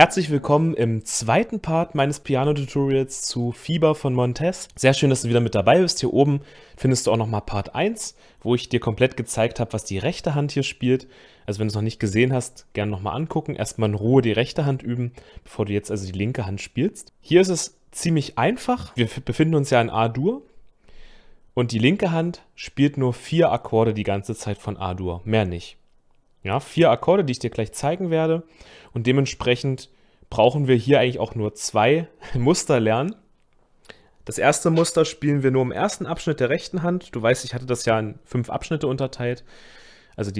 Herzlich willkommen im zweiten Part meines Piano-Tutorials zu Fieber von Montez. Sehr schön, dass du wieder mit dabei bist. Hier oben findest du auch nochmal Part 1, wo ich dir komplett gezeigt habe, was die rechte Hand hier spielt. Also wenn du es noch nicht gesehen hast, gerne nochmal angucken. Erstmal in Ruhe die rechte Hand üben, bevor du jetzt also die linke Hand spielst. Hier ist es ziemlich einfach. Wir befinden uns ja in A-Dur. Und die linke Hand spielt nur 4 Akkorde die ganze Zeit von A-Dur, mehr nicht. Ja, 4 Akkorde, die ich dir gleich zeigen werde. Und dementsprechend brauchen wir hier eigentlich auch nur 2 Muster lernen. Das erste Muster spielen wir nur im ersten Abschnitt der rechten Hand. Du weißt, ich hatte das ja in 5 Abschnitte unterteilt. Also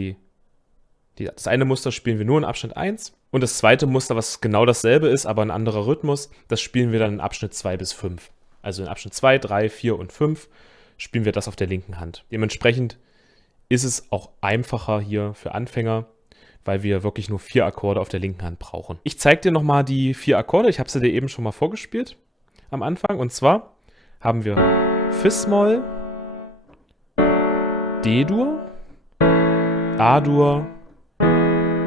das eine Muster spielen wir nur in Abschnitt 1. Und das zweite Muster, was genau dasselbe ist, aber ein anderer Rhythmus, das spielen wir dann in Abschnitt 2 bis 5. Also in Abschnitt 2, 3, 4 und 5 spielen wir das auf der linken Hand. Dementsprechend ist es auch einfacher hier für Anfänger, weil wir wirklich nur 4 Akkorde auf der linken Hand brauchen. Ich zeige dir nochmal die 4 Akkorde. Ich habe sie dir eben schon mal vorgespielt am Anfang. Und zwar haben wir Fis-Moll, D-Dur, A-Dur,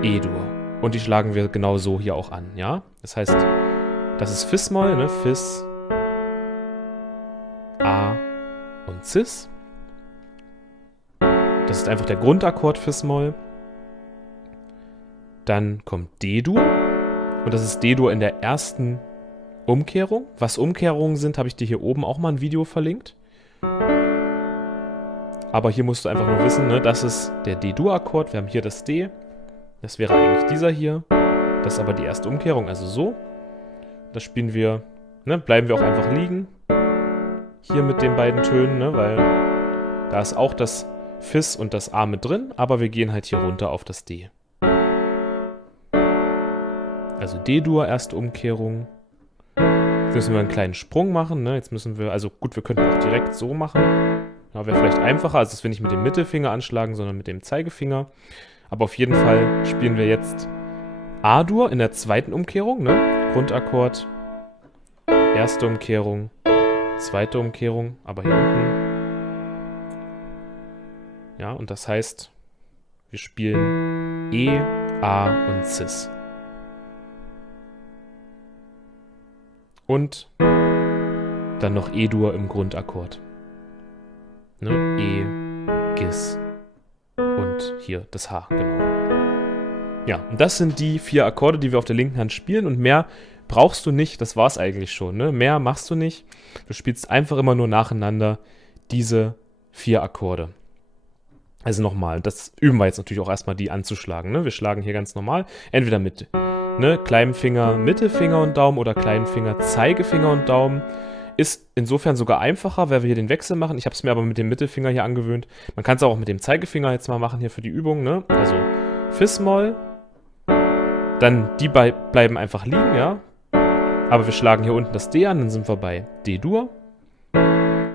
E-Dur. Und die schlagen wir genau so hier auch an. Ja? Das heißt, das ist Fis-Moll, ne? Fis, A und Cis. Das ist einfach der Grundakkord Fis-Moll. Dann kommt D-Dur. Und das ist D-Dur in der ersten Umkehrung. Was Umkehrungen sind, habe ich dir hier oben auch mal ein Video verlinkt. Aber hier musst du einfach nur wissen, ne, das ist der D-Dur-Akkord. Wir haben hier das D. Das wäre eigentlich dieser hier. Das ist aber die erste Umkehrung, also so. Das spielen wir, ne, bleiben wir auch einfach liegen. Hier mit den beiden Tönen, ne, weil da ist auch das Fis und das A mit drin, aber wir gehen halt hier runter auf das D. Also D-Dur, erste Umkehrung. Jetzt müssen wir einen kleinen Sprung machen, ne? Jetzt müssen wir, also gut, wir könnten auch direkt so machen. Ja, wäre vielleicht einfacher, also dass wir nicht mit dem Mittelfinger anschlagen, sondern mit dem Zeigefinger. Aber auf jeden Fall spielen wir jetzt A-Dur in der zweiten Umkehrung, ne? Grundakkord, erste Umkehrung, zweite Umkehrung, aber hier unten. Ja, und das heißt, wir spielen E, A und Cis. Und dann noch E-Dur im Grundakkord. Ne? E, Gis und hier das H, genau. Ja, und das sind die 4 Akkorde, die wir auf der linken Hand spielen. Und mehr brauchst du nicht, das war's eigentlich schon. Ne? Mehr machst du nicht. Du spielst einfach immer nur nacheinander diese 4 Akkorde. Also nochmal, das üben wir jetzt natürlich auch erstmal, die anzuschlagen. Ne? Wir schlagen hier ganz normal, entweder mit kleinem Finger, Mittelfinger und Daumen oder kleinen Finger, Zeigefinger und Daumen. Ist insofern sogar einfacher, weil wir hier den Wechsel machen. Ich habe es mir aber mit dem Mittelfinger hier angewöhnt. Man kann es auch mit dem Zeigefinger jetzt mal machen hier für die Übung. Ne? Also Fis-Moll, dann die bleiben einfach liegen, ja. Aber wir schlagen hier unten das D an, dann sind wir bei D-Dur.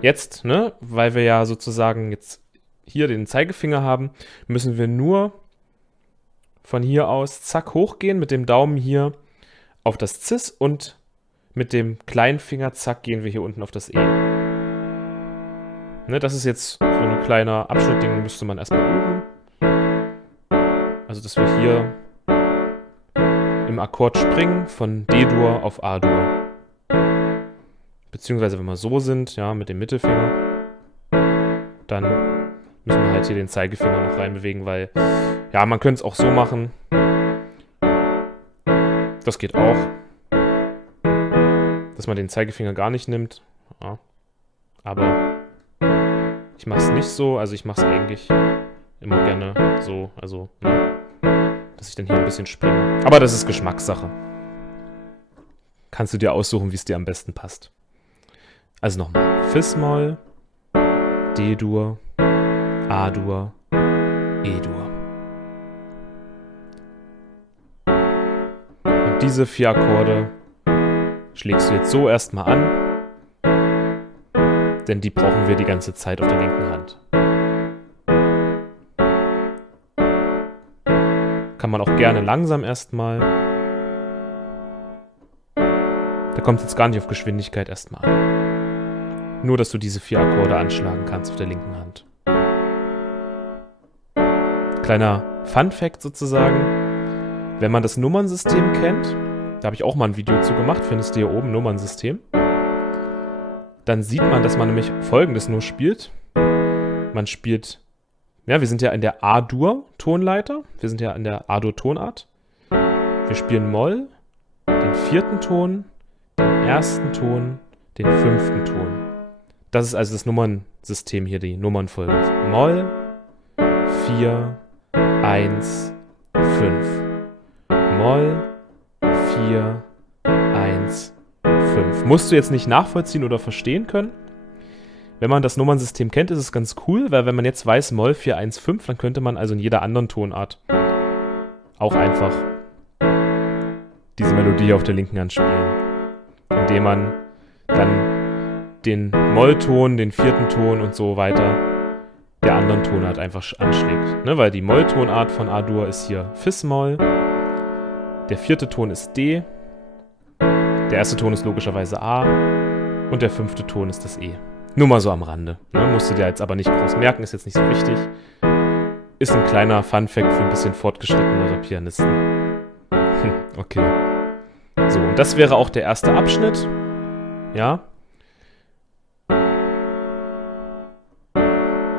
Jetzt, ne, weil wir ja sozusagen jetzt hier den Zeigefinger haben, müssen wir nur von hier aus zack hochgehen mit dem Daumen hier auf das Cis und mit dem kleinen Finger zack gehen wir hier unten auf das E. Ne, das ist jetzt so ein kleiner Abschnitt, den müsste man erstmal üben. Also dass wir hier im Akkord springen von D-Dur auf A-Dur. Beziehungsweise wenn wir so sind, ja, mit dem Mittelfinger, dann müssen wir halt hier den Zeigefinger noch reinbewegen, weil, ja, man könnte es auch so machen. Das geht auch. Dass man den Zeigefinger gar nicht nimmt. Ja. Aber ich mache es nicht so, also ich mache es eigentlich immer gerne so, also, ne, dass ich dann hier ein bisschen springe. Aber das ist Geschmackssache. Kannst du dir aussuchen, wie es dir am besten passt. Also nochmal. Fis-Moll, D-Dur, A-Dur, E-Dur. Und diese 4 Akkorde schlägst du jetzt so erstmal an, denn die brauchen wir die ganze Zeit auf der linken Hand. Kann man auch gerne langsam erstmal. Da kommt es jetzt gar nicht auf Geschwindigkeit erstmal an. Nur, dass du diese 4 Akkorde anschlagen kannst auf der linken Hand. Kleiner Fun-Fact sozusagen, wenn man das Nummernsystem kennt, Da habe ich auch mal ein Video zu gemacht, findest du hier oben, Nummernsystem. Dann sieht man, dass man nämlich Folgendes nur spielt. Man spielt, ja, wir sind ja in der A-Dur-Tonleiter. Wir sind ja in der A-Dur-Tonart. Wir spielen Moll, den 4. Ton, den 1. Ton, den 5. Ton. Das ist also das Nummernsystem hier, die Nummernfolge. Moll, 4, 1, 5. Moll, 4, 1, 5. Musst du jetzt nicht nachvollziehen oder verstehen können. Wenn man das Nummernsystem kennt, ist es ganz cool, weil wenn man jetzt weiß Moll 4, 1, 5, dann könnte man also in jeder anderen Tonart auch einfach diese Melodie auf der linken Hand spielen. Indem man dann den Mollton, den 4. Ton und so weiter der anderen Tonart einfach anschlägt. Ne? Weil die Molltonart von A-Dur ist hier Fis-Moll, der 4. Ton ist D, der 1. Ton ist logischerweise A und der 5. Ton ist das E. Nur mal so am Rande. Ne? Musst du dir jetzt aber nicht groß merken, ist jetzt nicht so wichtig. Ist ein kleiner Fun-Fact für ein bisschen fortgeschrittenere Pianisten. Okay. So, und das wäre auch der erste Abschnitt. Ja.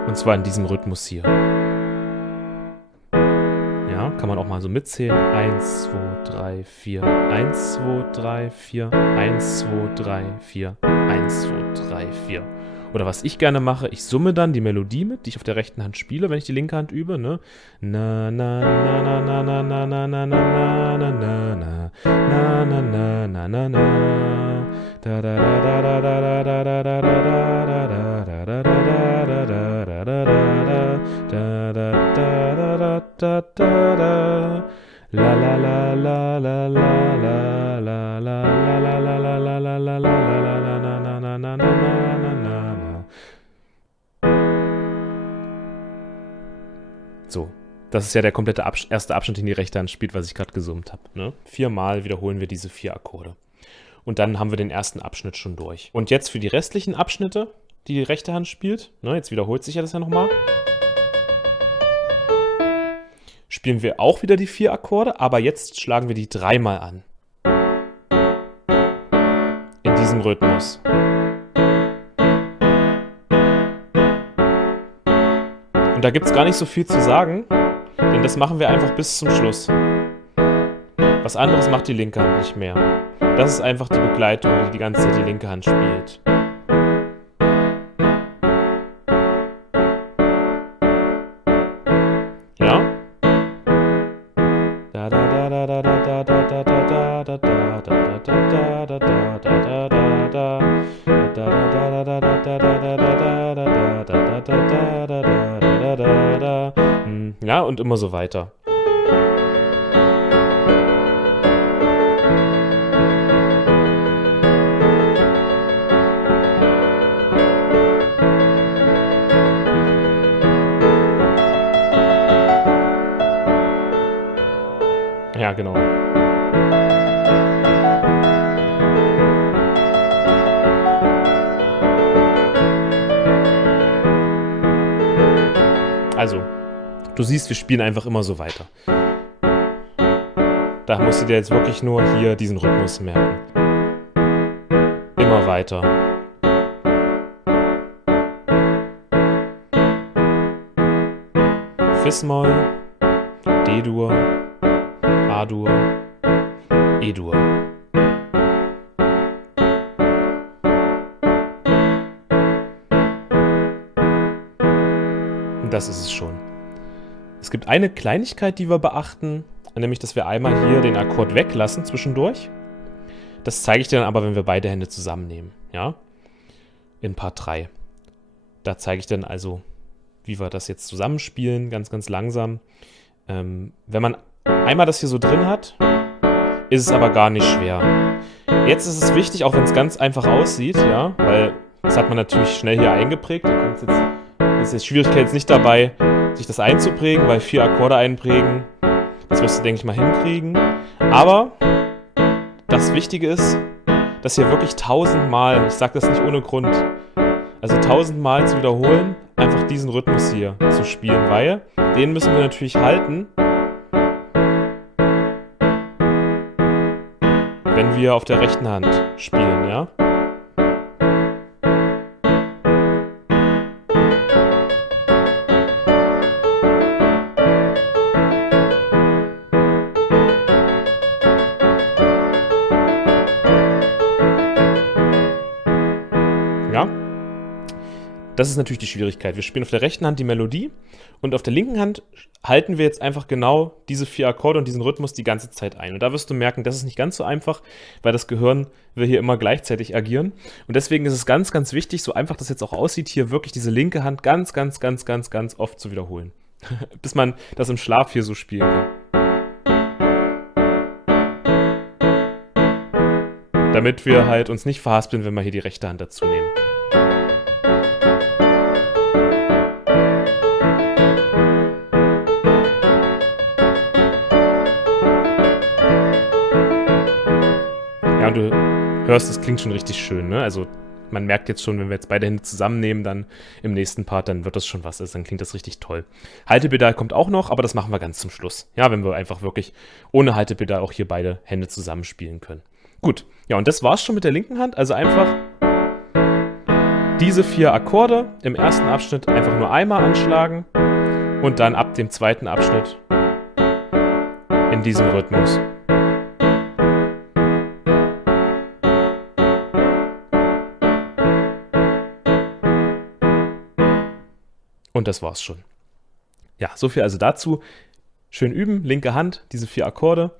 Und zwar in diesem Rhythmus hier. Ja, kann man auch mal so mitzählen. 1, 2, 3, 4. 1, 2, 3, 4. 1, 2, 3, 4. 1, 2, 3, 4. Oder was ich gerne mache, ich summe dann die Melodie mit, die ich auf der rechten Hand spiele, wenn ich die linke Hand übe, ne? Na na na na na na na na na na na na na na na na na da da da da da da da da da da da da da da da da la la la la la la la la la la la la la la la la la na na na na na. So, das ist ja der komplette erste Abschnitt, den die rechte Hand spielt, was ich gerade gesummt habe. Ne? 4-mal wiederholen wir diese 4 Akkorde. Und dann haben wir den ersten Abschnitt schon durch. Und jetzt für die restlichen Abschnitte, die die rechte Hand spielt, ne, jetzt wiederholt sich ja das ja nochmal, spielen wir auch wieder die 4 Akkorde, aber jetzt schlagen wir die 3-mal an. In diesem Rhythmus. Und da gibt es gar nicht so viel zu sagen, denn das machen wir einfach bis zum Schluss. Was anderes macht die linke Hand nicht mehr. Das ist einfach die Begleitung, die die ganze Zeit die linke Hand spielt. Ja? Ja, und immer so weiter. Ja, genau. Also, du siehst, wir spielen einfach immer so weiter. Da musst du dir jetzt wirklich nur hier diesen Rhythmus merken. Immer weiter. Fis-Moll, D-Dur, A-Dur, E-Dur. Das ist es schon. Es gibt eine Kleinigkeit, die wir beachten, nämlich, dass wir einmal hier den Akkord weglassen zwischendurch. Das zeige ich dir dann aber, wenn wir beide Hände zusammennehmen, ja? In Part 3. Da zeige ich dann also, wie wir das jetzt zusammenspielen, ganz, ganz langsam. Wenn man einmal das hier so drin hat, ist es aber gar nicht schwer. Jetzt ist es wichtig, auch wenn es ganz einfach aussieht, ja, weil das hat man natürlich schnell hier eingeprägt. Da kommt jetzt ist die Schwierigkeit jetzt nicht dabei, sich das einzuprägen, weil 4 Akkorde einprägen, das wirst du, denke ich mal, hinkriegen. Aber das Wichtige ist, dass hier wirklich 1000-mal, ich sage das nicht ohne Grund, also 1000-mal zu wiederholen, einfach diesen Rhythmus hier zu spielen, weil den müssen wir natürlich halten. wenn wir auf der rechten Hand spielen, ja? Ja? Das ist natürlich die Schwierigkeit. Wir spielen auf der rechten Hand die Melodie und auf der linken Hand halten wir jetzt einfach genau diese 4 Akkorde und diesen Rhythmus die ganze Zeit ein. Und da wirst du merken, das ist nicht ganz so einfach, weil das Gehirn will hier immer gleichzeitig agieren. Und deswegen ist es ganz, ganz wichtig, so einfach das jetzt auch aussieht, hier wirklich diese linke Hand ganz, ganz, ganz, ganz, ganz oft zu wiederholen. Bis man das im Schlaf hier so spielen kann. Damit wir halt uns nicht verhaspeln, wenn wir hier die rechte Hand dazu nehmen. Ja, und du hörst, es klingt schon richtig schön, ne? Also man merkt jetzt schon, wenn wir jetzt beide Hände zusammennehmen, dann im nächsten Part, dann wird das schon was, also dann klingt das richtig toll. Haltepedal kommt auch noch, aber das machen wir ganz zum Schluss. Ja, wenn wir einfach wirklich ohne Haltepedal auch hier beide Hände zusammenspielen können. Gut, ja, und das war's schon mit der linken Hand, also einfach diese 4 Akkorde im ersten Abschnitt einfach nur einmal anschlagen und dann ab dem zweiten Abschnitt in diesem Rhythmus. Und das war's schon. Ja, so viel also dazu. Schön üben, linke Hand, diese 4 Akkorde.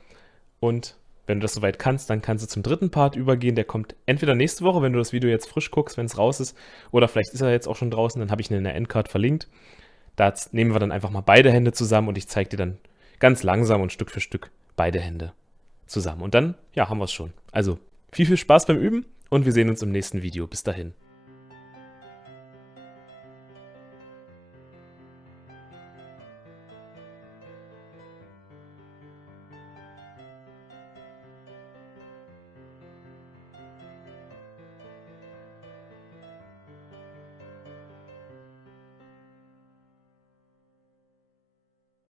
Und wenn du das soweit kannst, dann kannst du zum dritten Part übergehen. Der kommt entweder nächste Woche, wenn du das Video jetzt frisch guckst, wenn es raus ist, oder vielleicht ist er jetzt auch schon draußen, dann habe ich ihn in der Endcard verlinkt. Da nehmen wir dann einfach mal beide Hände zusammen und ich zeige dir dann ganz langsam und Stück für Stück beide Hände zusammen. Und dann, ja, haben wir es schon. Also viel, viel Spaß beim Üben und wir sehen uns im nächsten Video. Bis dahin.